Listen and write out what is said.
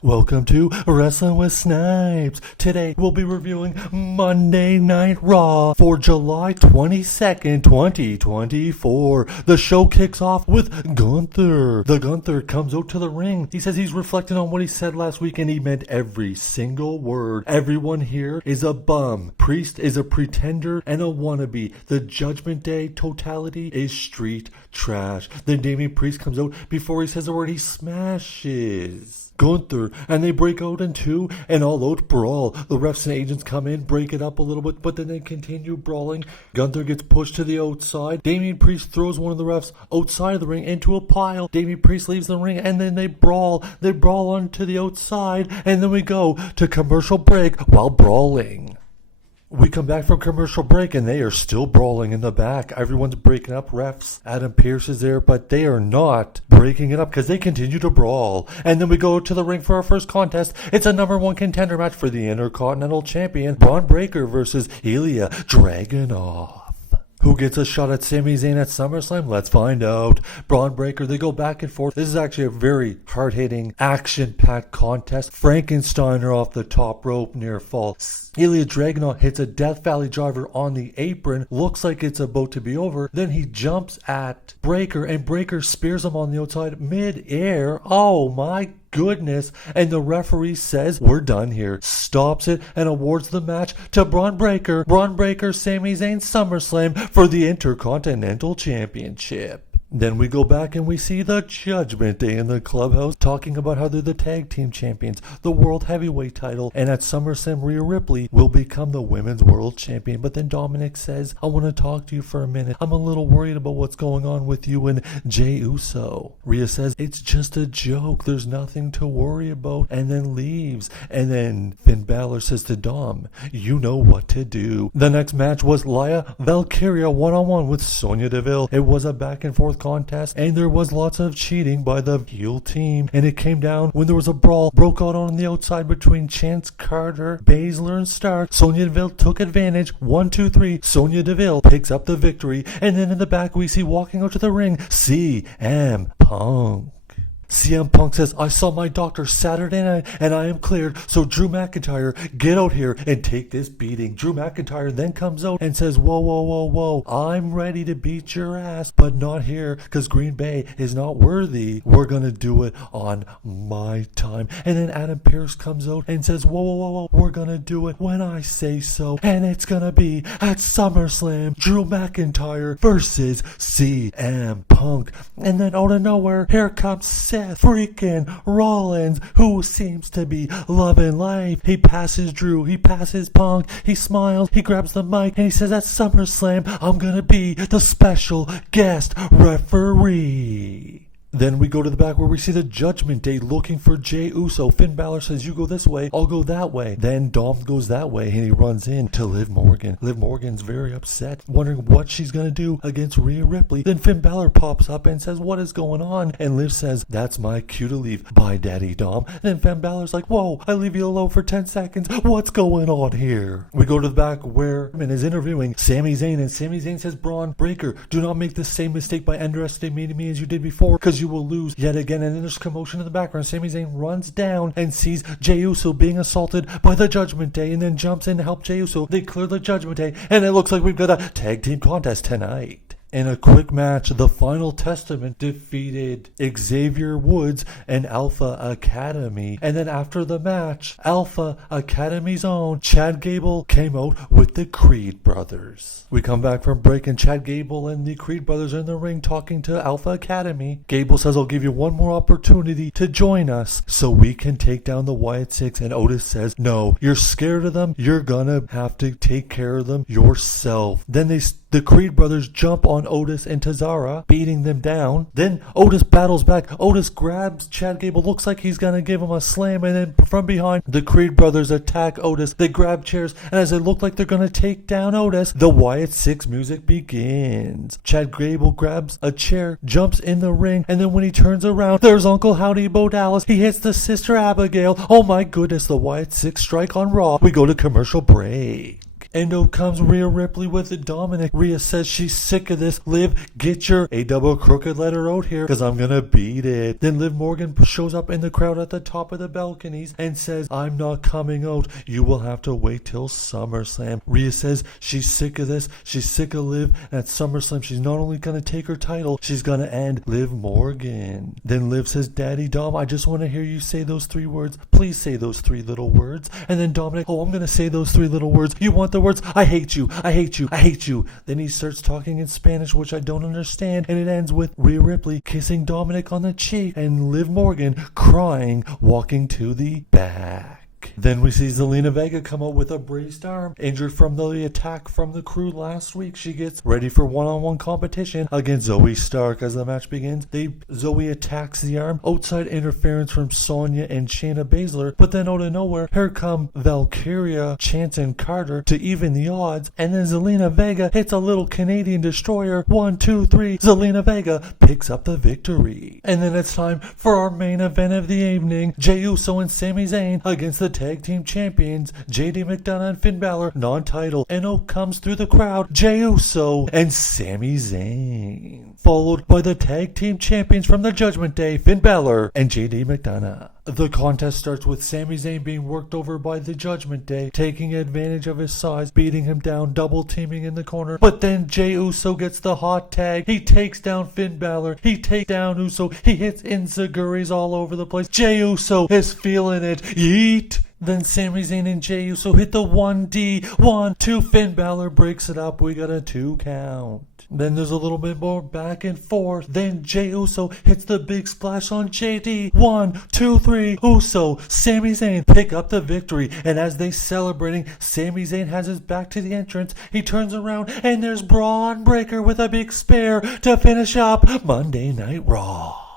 Welcome to Wrestling with Snipes. Today we'll be reviewing Monday Night Raw for July 22nd, 2024. The show kicks off with Gunther. The Gunther comes out to the ring. He says he's reflecting on what he said last week and he meant every single word. Everyone here is a bum. Priest is a pretender and a wannabe. The Judgment Day totality is street trash. Then Damian Priest comes out. Before he says a word, he smashes Gunther, and they break out into an all-out brawl. The refs and agents come in, break it up a little bit, but then they continue brawling. Gunther gets pushed to the outside. Damian Priest throws one of the refs outside of the ring into a pile. Damian Priest leaves the ring, and then they brawl. They brawl onto the outside, and then we go to commercial break while brawling. We come back from commercial break and they are still brawling in the back. Everyone's breaking up. Refs, Adam Pearce is there, but they are not breaking it up because they continue to brawl. And then we go to the ring for our first contest. It's a number one contender match for the Intercontinental Champion, Braun Breaker versus Ilya Dragunov. Who gets a shot at Sami Zayn at SummerSlam? Let's find out. Braun Breaker, they go back and forth. This is actually a very hard-hitting, action-packed contest. Frankensteiner off the top rope near fall. Ilya Dragunov hits a Death Valley driver on the apron. Looks like it's about to be over. Then he jumps at Breaker, and Breaker spears him on the outside mid-air. Oh my goodness. And the referee says, we're done here. Stops it and awards the match to Braun Breaker. Braun Breaker, Sami Zayn, SummerSlam for the Intercontinental Championship. Then we go back and we see the Judgment Day in the clubhouse talking about how they're the tag team champions, the world heavyweight title, and at SummerSlam Rhea Ripley will become the women's world champion. But then Dominik says, I want to talk to you for a minute. I'm a little worried about what's going on with you and Jey Uso. Rhea says, it's just a joke. There's nothing to worry about, and then leaves. And then Finn Balor says to Dom, you know what to do. The next match was Laya Valkyria one-on-one with Sonya Deville. It was a back and forth contest, and there was lots of cheating by the heel team, and it came down when there was a brawl broke out on the outside between Chance Carter, Baszler, and Stark. Sonya Deville took advantage. 1, 2, 3. Sonya Deville picks up the victory, and then in the back we see walking out to the ring CM Punk. CM Punk says, I saw my doctor Saturday night and I am cleared, so Drew McIntyre, get out here and take this beating. Drew McIntyre then comes out and says, whoa, whoa, whoa, whoa, I'm ready to beat your ass, but not here because Green Bay is not worthy. We're going to do it on my time. And then Adam Pearce comes out and says, whoa, whoa, whoa, whoa, we're going to do it when I say so. And it's going to be at SummerSlam, Drew McIntyre versus CM Punk. And then out of nowhere, here comes Seth freaking Rollins, who seems to be loving life. He passes Drew, he passes Punk, he smiles, he grabs the mic, and he says, at SummerSlam, I'm gonna be the special guest referee. Then we go to the back where we see the Judgment Day looking for Jey Uso. Finn Balor says, you go this way, I'll go that way. Then Dom goes that way and he runs in to Liv Morgan. Liv Morgan's very upset, wondering what she's going to do against Rhea Ripley. Then Finn Balor pops up and says, what is going on? And Liv says, that's my cue to leave. Bye, Daddy Dom. Then Finn Balor's like, whoa, I leave you alone for 10 seconds. What's going on here? We go to the back where Roman is interviewing Sami Zayn, and Sami Zayn says, Braun Breaker, do not make the same mistake by underestimating me as you did before, because you will lose yet again. And then there's commotion in the background. Sami Zayn runs down and sees Jey Uso being assaulted by the Judgment Day and then jumps in to help Jey Uso. They clear the Judgment Day and it looks like we've got a tag team contest tonight. In a quick match, the Final Testament defeated Xavier Woods and Alpha Academy. And then after the match, Alpha Academy's own Chad Gable came out with the Creed brothers. We come back from break and Chad Gable and the Creed brothers are in the ring talking to Alpha Academy. Gable says, I'll give you one more opportunity to join us so we can take down the Wyatt Six. And Otis says, no, you're scared of them. You're gonna have to take care of them yourself. Then the Creed brothers jump on Otis and Tazara, beating them down. Then Otis battles back. Otis grabs Chad Gable, looks like he's gonna give him a slam, and then from behind, the Creed brothers attack Otis. They grab chairs, and as they look like they're gonna take down Otis, the Wyatt Six music begins. Chad Gable grabs a chair, jumps in the ring, and then when he turns around, there's Uncle Howdy Bo Dallas. He hits the Sister Abigail. Oh my goodness, the Wyatt Six strike on Raw. We go to commercial break. Endo comes Rhea Ripley with Dominik. Rhea says she's sick of this. Liv, get your A double crooked letter out here, cause I'm gonna beat it. Then Liv Morgan shows up in the crowd at the top of the balconies and says, I'm not coming out. You will have to wait till SummerSlam. Rhea says she's sick of this. She's sick of Liv. And at SummerSlam, she's not only gonna take her title, she's gonna end Liv Morgan. Then Liv says, Daddy Dom, I just want to hear you say those 3 words. Please say those 3 little words. And then Dominik, oh, I'm gonna say those 3 little words. You want the words? I hate you. I hate you. I hate you. Then he starts talking in Spanish, which I don't understand. And it ends with Rhea Ripley kissing Dominik on the cheek and Liv Morgan crying, walking to the back. Then we see Zelina Vega come out with a braced arm, injured from the attack from the crew last week. She gets ready for one-on-one competition against Zoe Stark. As the match begins, Zoe attacks the arm, outside interference from Sonya and Shayna Baszler, but then out of nowhere, here come Valkyria, Chance, and Carter to even the odds, and then Zelina Vega hits a little Canadian destroyer. 1, 2, 3, Zelina Vega picks up the victory. And then it's time for our main event of the evening, Jey Uso and Sami Zayn against the tag team champions JD McDonough and Finn Balor, non-title. Eno comes through the crowd, Jey Uso and Sami Zayn, followed by the tag team champions from the Judgment Day, Finn Balor and JD McDonough. The contest starts with Sami Zayn being worked over by the Judgment Day, taking advantage of his size, beating him down, double teaming in the corner. But then Jey Uso gets the hot tag. He takes down Finn Balor. He takes down Uso. He hits enziguris all over the place. Jey Uso is feeling it. Yeet! Then Sami Zayn and Jey Uso hit the 1D. 1, 2, Finn Balor breaks it up. We got a 2 count. Then there's a little bit more back and forth. Then Jey Uso hits the big splash on JD. 1, 2, 3. Uso, Sami Zayn pick up the victory. And as they celebrating, Sami Zayn has his back to the entrance. He turns around and there's Braun Breaker with a big spear to finish up Monday Night Raw.